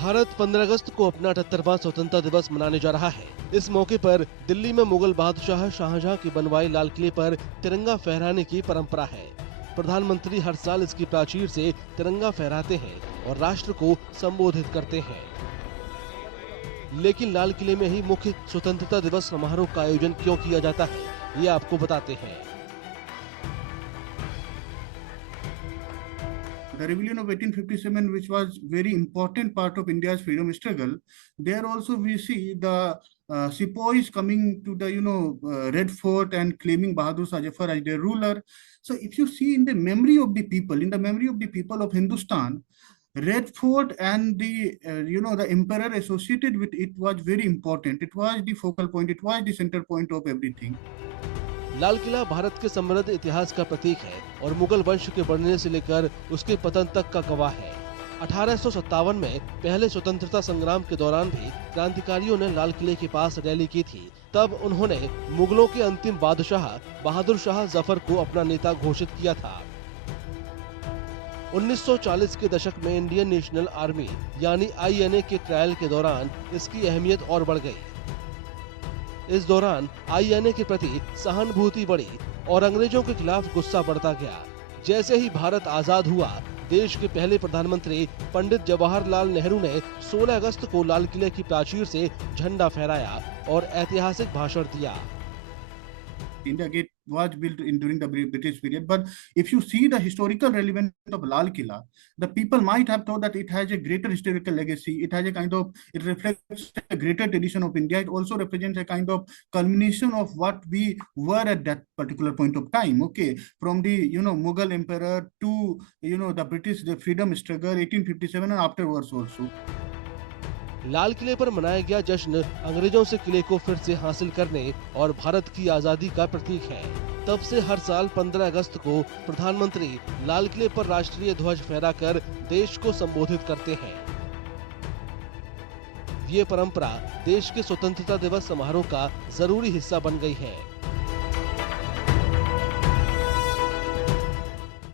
भारत 15 अगस्त को अपना 78वां स्वतंत्रता दिवस मनाने जा रहा है। इस मौके पर दिल्ली में मुगल बादशाह शाहजहां की बनवाई लाल किले पर तिरंगा फहराने की परंपरा है। प्रधानमंत्री हर साल इसकी प्राचीर से तिरंगा फहराते हैं और राष्ट्र को संबोधित करते हैं। लेकिन लाल किले में ही मुख्य स्वतंत्रता दिवस समारोह का आयोजन क्यों किया जाता है, ये आपको बताते हैं। The rebellion of 1857, which was very important part of India's freedom struggle, there also we see the sepoys coming to the Red Fort and claiming Bahadur Shah Zafar as their ruler. So if you see in the memory of the people of Hindustan, Red Fort and the the emperor associated with it was very important. It was the focal point. It was the center point of everything. Lal Qila Bharat के समृद्ध इतिहास का प्रतीक है और मुगल वंश के बढ़ने से लेकर उसके पतन तक का गवाह है। 1857 में पहले स्वतंत्रता संग्राम के दौरान भी क्रांतिकारियों ने लाल किले के पास रैली की थी। तब उन्होंने मुगलों के अंतिम बादशाह बहादुर शाह जफर को अपना नेता घोषित किया था। 1940 के दशक में इंडियन नेशनल आर्मी यानी INA के ट्रायल के दौरान इसकी अहमियत और बढ़ गई। इस दौरान INA के प्रति सहानुभूति बढ़ी और अंग्रेजों के खिलाफ गुस्सा बढ़ता गया। जैसे ही भारत आजाद हुआ, देश के पहले प्रधानमंत्री पंडित जवाहरलाल नेहरू ने 16 अगस्त को लाल किले की प्राचीर से झंडा फहराया और ऐतिहासिक भाषण दिया। India Gate was built during the British period, but if you see the historical relevance of Lal Killa, the people might have thought that it has a greater historical legacy. It has it reflects a greater tradition of India. It also represents a kind of culmination of what we were at that particular point of time. Okay, from the Mughal emperor to the British, the freedom struggle, 1857 and afterwards also. लाल किले पर मनाया गया जश्न अंग्रेजों से किले को फिर से हासिल करने और भारत की आजादी का प्रतीक है। तब से हर साल 15 अगस्त को प्रधानमंत्री लाल किले पर राष्ट्रीय ध्वज फहराकर देश को संबोधित करते हैं। ये परंपरा देश के स्वतंत्रता दिवस समारोह का जरूरी हिस्सा बन गई है।